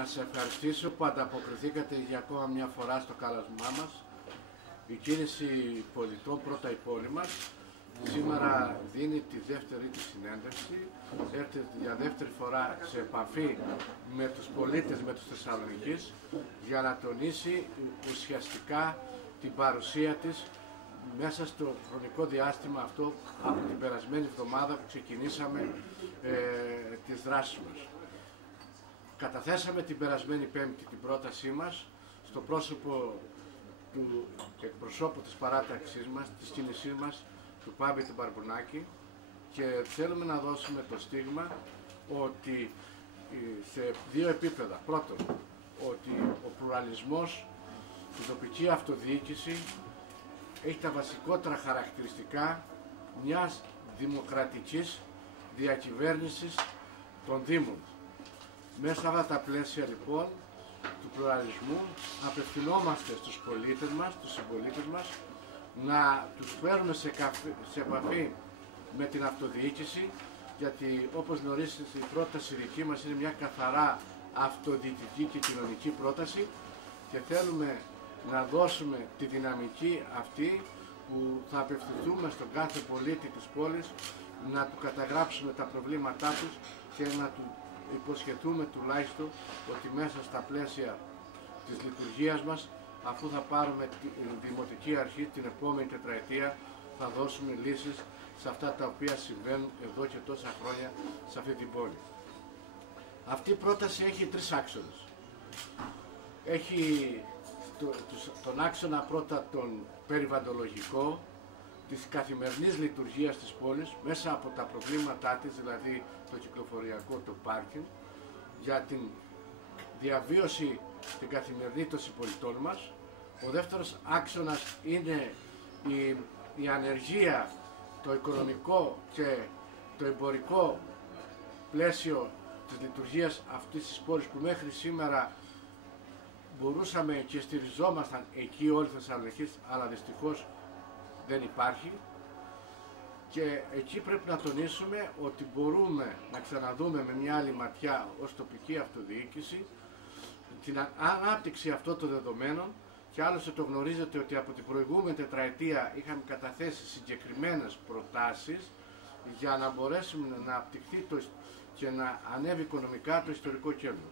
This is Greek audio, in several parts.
Να σε ευχαριστήσω που ανταποκριθήκατε για ακόμα μια φορά στο κάλεσμά μας. Η κίνηση πολιτών πρώτα η πόλη μας σήμερα δίνει τη δεύτερη της συνέντευξη, έρχεται για δεύτερη φορά σε επαφή με τους πολίτες, με τους Θεσσαλονικείς, για να τονίσει ουσιαστικά την παρουσία της μέσα στο χρονικό διάστημα αυτό από την περασμένη εβδομάδα που ξεκινήσαμε τις δράσεις μας. Καταθέσαμε την περασμένη Πέμπτη την πρότασή μας στο πρόσωπο του εκπροσώπου της παράταξής μας, της κίνησής μας, του Πάβη του Μπαρμπουνάκη, και θέλουμε να δώσουμε το στίγμα ότι σε δύο επίπεδα. Πρώτον, ότι ο πλουραλισμός, η τοπική αυτοδιοίκηση έχει τα βασικότερα χαρακτηριστικά μιας δημοκρατικής διακυβέρνησης των Δήμων. Μέσα από αυτά τα πλαίσια λοιπόν του πλουραλισμού απευθυνόμαστε στους πολίτες μας, τους συμπολίτες μας, να τους φέρουμε σε επαφή με την αυτοδιοίκηση, γιατί όπως γνωρίζετε η πρόταση δική μας είναι μια καθαρά αυτοδιοικητική και κοινωνική πρόταση και θέλουμε να δώσουμε τη δυναμική αυτή που θα απευθυνθούμε στον κάθε πολίτη της πόλης, να του καταγράψουμε τα προβλήματά τους και να του υποσχεθούμε τουλάχιστον ότι μέσα στα πλαίσια της λειτουργίας μας, αφού θα πάρουμε τη Δημοτική Αρχή την επόμενη τετραετία, θα δώσουμε λύσεις σε αυτά τα οποία συμβαίνουν εδώ και τόσα χρόνια σε αυτή την πόλη. Αυτή η πρόταση έχει τρεις άξονες. Έχει τον άξονα πρώτα τον περιβαλλοντολογικό, της καθημερινής λειτουργίας της πόλης, μέσα από τα προβλήματά της, δηλαδή το κυκλοφοριακό, το πάρκινγκ, για την διαβίωση την καθημερινή των συμπολιτών μας. Ο δεύτερος άξονας είναι η ανεργία, το οικονομικό και το εμπορικό πλαίσιο της λειτουργίας αυτής της πόλης, που μέχρι σήμερα μπορούσαμε και στηριζόμασταν εκεί όλοι οι Θεσσαλονικείς, αλλά δυστυχώς δεν υπάρχει, και εκεί πρέπει να τονίσουμε ότι μπορούμε να ξαναδούμε με μια άλλη ματιά ως τοπική αυτοδιοίκηση την ανάπτυξη αυτών των δεδομένων. Και άλλωστε το γνωρίζετε ότι από την προηγούμενη τετραετία είχαμε καταθέσει συγκεκριμένες προτάσεις για να μπορέσουμε να αναπτυχθεί και να ανέβει οικονομικά το ιστορικό κέντρο.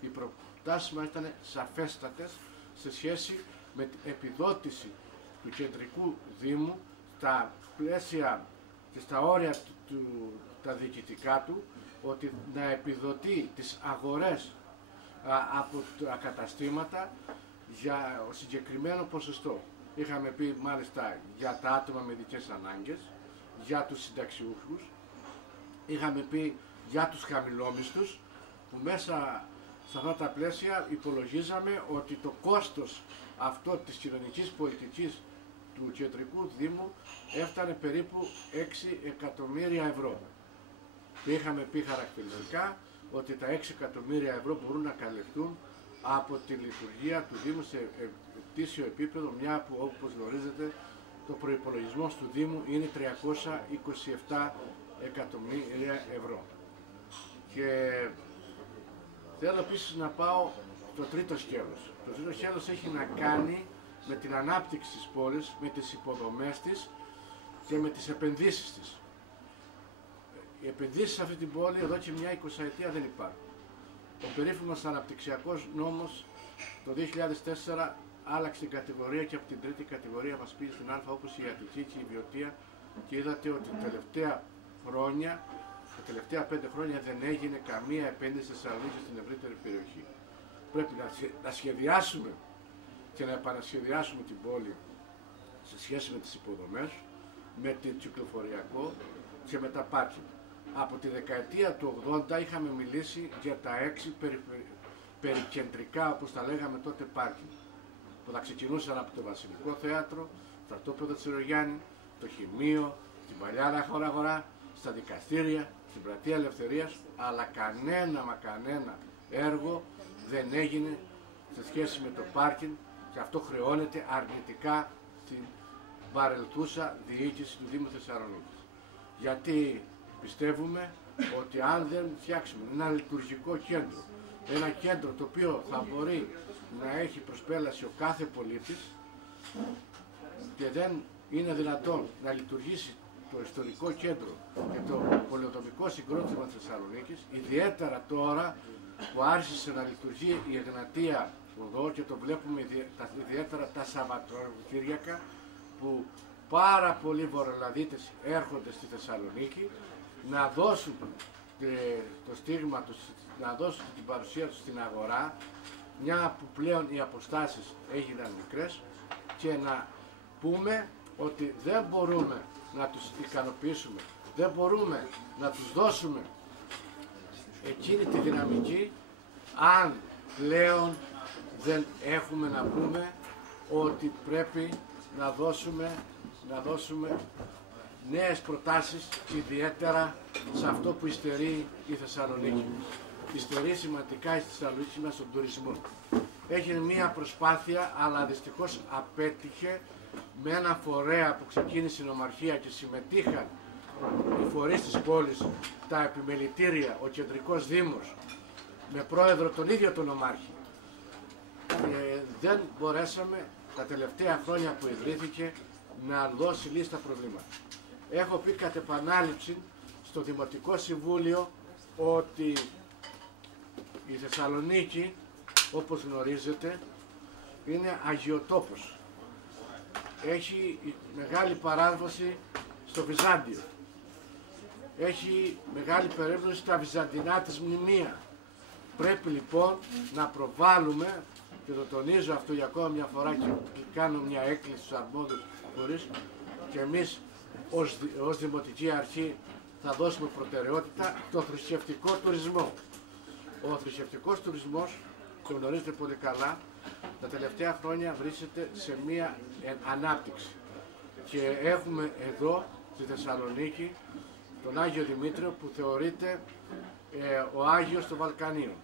Οι προτάσεις μας ήταν σαφέστατες σε σχέση με την επιδότηση του κεντρικού Δήμου στα πλαίσια και στα όρια τα διοικητικά του, ότι να επιδοτεί τις αγορές από τα καταστήματα για συγκεκριμένο ποσοστό. Είχαμε πει μάλιστα για τα άτομα με ειδικές ανάγκες, για τους συνταξιούχους, είχαμε πει για τους χαμηλόμισθους, που μέσα σε αυτά τα πλαίσια υπολογίζαμε ότι το κόστος αυτό της κοινωνικής πολιτικής του κεντρικού Δήμου έφτανε περίπου 6 εκατομμύρια ευρώ. Και είχαμε πει χαρακτηριστικά ότι τα 6 εκατομμύρια ευρώ μπορούν να καλυφθούν από τη λειτουργία του Δήμου σε ετήσιο επίπεδο, μια που όπως γνωρίζετε το προϋπολογισμός του Δήμου είναι 327 εκατομμύρια ευρώ. Και θέλω επίσης να πάω στο τρίτο σκέλος. Το τρίτο σκέλος έχει να κάνει με την ανάπτυξη της πόλης, με τις υποδομές της και με τις επενδύσεις της. Οι επενδύσεις σε αυτή την πόλη εδώ και μια 20ετία δεν υπάρχουν. Ο περίφημος αναπτυξιακός νόμος το 2004 άλλαξε την κατηγορία και από την τρίτη κατηγορία μας πήγε στην Α, όπως η Αττική και η Βιωτία, και είδατε ότι τα τελευταία 5 χρόνια δεν έγινε καμία επένδυση στη Θεσσαλονίκη στην ευρύτερη περιοχή. Πρέπει να σχεδιάσουμε και να επανασχεδιάσουμε την πόλη σε σχέση με τις υποδομές, με το κυκλοφοριακό και με τα πάρκινγκ. Από τη δεκαετία του 80 είχαμε μιλήσει για τα 6 περικεντρικά, όπως τα λέγαμε τότε, πάρκινγκ, που θα ξεκινούσαν από το Βασιλικό Θέατρο, το στρατόπεδο της Ρογιάννη, το Χημείο, την παλιά Αγορά, στα δικαστήρια, στην Πλατεία Ελευθερίας, αλλά κανένα έργο δεν έγινε σε σχέση με το πάρκινγκ, και αυτό χρεώνεται αρνητικά στην παρελθούσα διοίκηση του Δήμου Θεσσαλονίκης. Γιατί πιστεύουμε ότι αν δεν φτιάξουμε ένα λειτουργικό κέντρο ένα κέντρο το οποίο θα μπορεί να έχει προσπέλαση ο κάθε πολίτης και δεν είναι δυνατόν να λειτουργήσει το ιστορικό κέντρο και το πολεοδομικό συγκρότημα της Θεσσαλονίκης, ιδιαίτερα τώρα που άρχισε να λειτουργεί η Εγνατία Οδό και το βλέπουμε ιδιαίτερα τα Σαββατοκύριακα που πάρα πολλοί βορειοελλαδίτες έρχονται στη Θεσσαλονίκη να δώσουν το στίγμα τους, να δώσουν την παρουσία τους στην αγορά, μια που πλέον οι αποστάσεις έγιναν μικρές, και να πούμε ότι δεν μπορούμε να τους ικανοποιήσουμε, δεν μπορούμε να τους δώσουμε εκείνη τη δυναμική αν πλέον δεν έχουμε να πούμε ότι πρέπει να δώσουμε νέες προτάσεις, ιδιαίτερα σε αυτό που υστερεί η Θεσσαλονίκη. Υστερεί σημαντικά η Θεσσαλονίκη μας στον τουρισμό. Έγινε μία προσπάθεια, αλλά δυστυχώς απέτυχε, με ένα φορέα που ξεκίνησε η Νομαρχία και συμμετείχαν οι φορείς της πόλης, τα επιμελητήρια, ο κεντρικός δήμος, με πρόεδρο τον ίδιο τον Νομάρχη. Δεν μπορέσαμε τα τελευταία χρόνια που ιδρύθηκε να δώσει λύση στα προβλήματα. Έχω πει κατ' επανάληψη στο Δημοτικό Συμβούλιο ότι η Θεσσαλονίκη, όπως γνωρίζετε, είναι αγιοτόπος. Έχει μεγάλη παράδοση στο Βυζάντιο. Έχει μεγάλη περίπτωση στα βυζαντινά της μνημεία. Πρέπει λοιπόν να προβάλλουμε, και το τονίζω αυτό για ακόμα μια φορά και κάνω μια έκκληση στους αρμόδιους φορείς, και εμείς ως Δημοτική Αρχή θα δώσουμε προτεραιότητα στο θρησκευτικό τουρισμό. Ο θρησκευτικός τουρισμός, το γνωρίζετε πολύ καλά, τα τελευταία χρόνια βρίσκεται σε μία ανάπτυξη. Και έχουμε εδώ στη Θεσσαλονίκη τον Άγιο Δημήτριο που θεωρείται ο Άγιος των Βαλκανίων.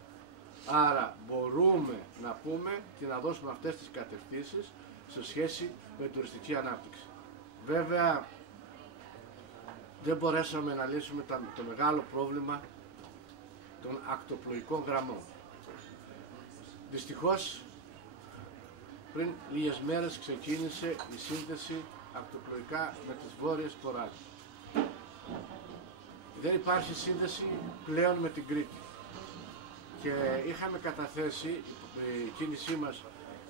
Άρα μπορούμε να πούμε και να δώσουμε αυτές τις κατευθύνσεις σε σχέση με τουριστική ανάπτυξη. Βέβαια δεν μπορέσαμε να λύσουμε το μεγάλο πρόβλημα των ακτοπλοϊκών γραμμών. Δυστυχώς πριν λίγες μέρες ξεκίνησε η σύνδεση ακτοπλοϊκά με τις βόρειες Ποράδες. Δεν υπάρχει σύνδεση πλέον με την Κρήτη. Και είχαμε καταθέσει η κίνησή μας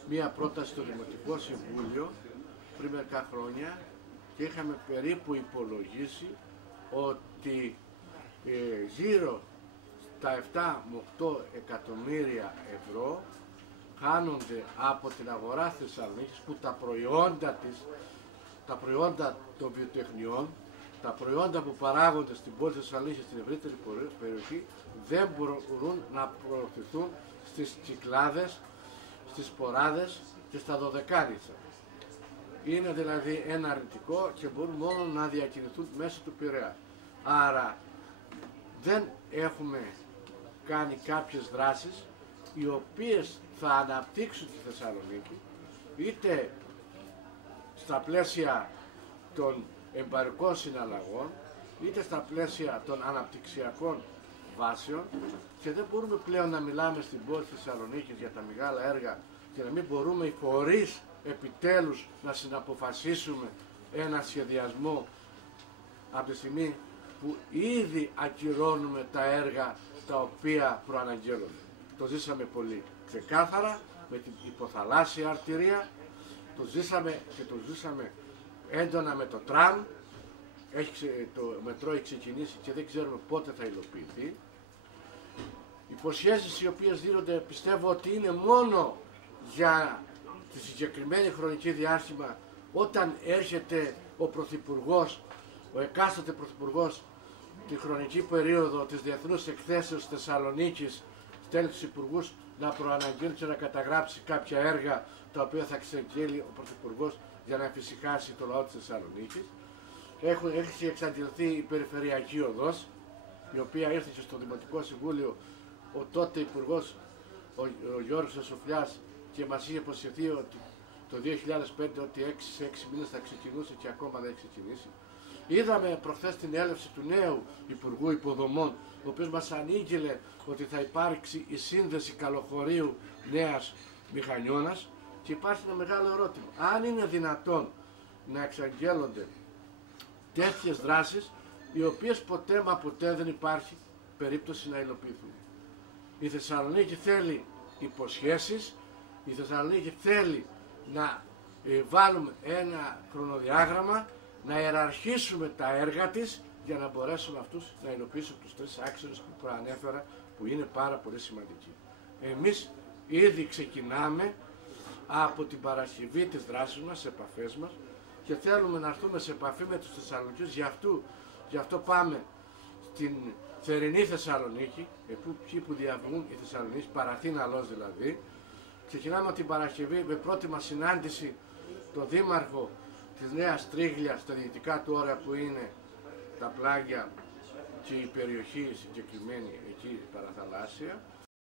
μία πρόταση στο Δημοτικό Συμβούλιο πριν μερικά χρόνια και είχαμε περίπου υπολογίσει ότι γύρω στα 7 με 8 εκατομμύρια ευρώ χάνονται από την αγορά Θεσσαλονίκης, που τα προϊόντα των βιοτεχνιών, τα προϊόντα που παράγονται στην πόλη Θεσσαλονίκη, στην ευρύτερη περιοχή, δεν μπορούν να προωθηθούν στις Κυκλάδες, στις Ποράδες και στα Δωδεκάνησα. Είναι δηλαδή ένα αρνητικό και μπορούν μόνο να διακινηθούν μέσω του Πειραιά. Άρα δεν έχουμε κάνει κάποιες δράσεις οι οποίες θα αναπτύξουν τη Θεσσαλονίκη, είτε στα πλαίσια των εμπορικών συναλλαγών, είτε στα πλαίσια των αναπτυξιακών βάσεων, και δεν μπορούμε πλέον να μιλάμε στην πόλη της Θεσσαλονίκης για τα μεγάλα έργα και να μην μπορούμε οι φορείς επιτέλους να συναποφασίσουμε ένα σχεδιασμό από τη στιγμή που ήδη ακυρώνουμε τα έργα τα οποία προαναγγέλλονται. Το ζήσαμε πολύ ξεκάθαρα με την υποθαλάσσια αρτηρία, το ζήσαμε και το ζήσαμε έντονα με το τραμ, το μετρό έχει ξεκινήσει και δεν ξέρουμε πότε θα υλοποιηθεί. Υποσχέσεις οι οποίες δίνονται πιστεύω ότι είναι μόνο για τη συγκεκριμένη χρονική διάστημα, όταν έρχεται ο Πρωθυπουργός, ο εκάστοτε Πρωθυπουργός, τη χρονική περίοδο της Διεθνούς Εκθέσεως Θεσσαλονίκης, στέλνει τους υπουργούς να προαναγγείλει και να καταγράψει κάποια έργα τα οποία θα εξαγγείλει ο Πρωθυπουργός για να εφησυχάσει το λαό της Θεσσαλονίκης. Έχει εξαντληθεί η Περιφερειακή Οδός, η οποία ήρθε και στο Δημοτικό Συμβούλιο ο τότε υπουργός, ο Γιώργος Ασοφλιάς, και μας είχε υποσχεθεί ότι το 2005 ότι σε 6 μήνες θα ξεκινούσε και ακόμα δεν έχει ξεκινήσει. Είδαμε προχθές την έλευση του νέου Υπουργού Υποδομών, ο οποίος μας ανήγγειλε ότι θα υπάρξει η σύνδεση Καλοχωρίου Νέας Μηχανιώνας, και υπάρχει ένα μεγάλο ερώτημα. Αν είναι δυνατόν να εξαγγέλλονται τέτοιες δράσεις, οι οποίες ποτέ μα ποτέ δεν υπάρχει περίπτωση να υλοποιηθούν. Η Θεσσαλονίκη θέλει υποσχέσεις, η Θεσσαλονίκη θέλει να βάλουμε ένα χρονοδιάγραμμα, να ιεραρχήσουμε τα έργα της για να μπορέσουν αυτούς να υλοποιήσουν τους 3 άξονες που προανέφερα, που είναι πάρα πολύ σημαντικοί. Εμείς ήδη ξεκινάμε από την Παρασκευή της δράσης μας, σε επαφές μας, και θέλουμε να έρθουμε σε επαφή με τους Θεσσαλονικούς. Γι' αυτό πάμε στην θερινή Θεσσαλονίκη, εκεί που διαβούν οι Θεσσαλονίκοι, Παραθήναλος δηλαδή. Ξεκινάμε την Παρασκευή με πρώτη μας συνάντηση τον Δήμαρχο της Νέας Τρίγλιας, στα δυτικά του όρια που είναι τα πλάγια και η περιοχή συγκεκριμένη εκεί παραθαλάσσια.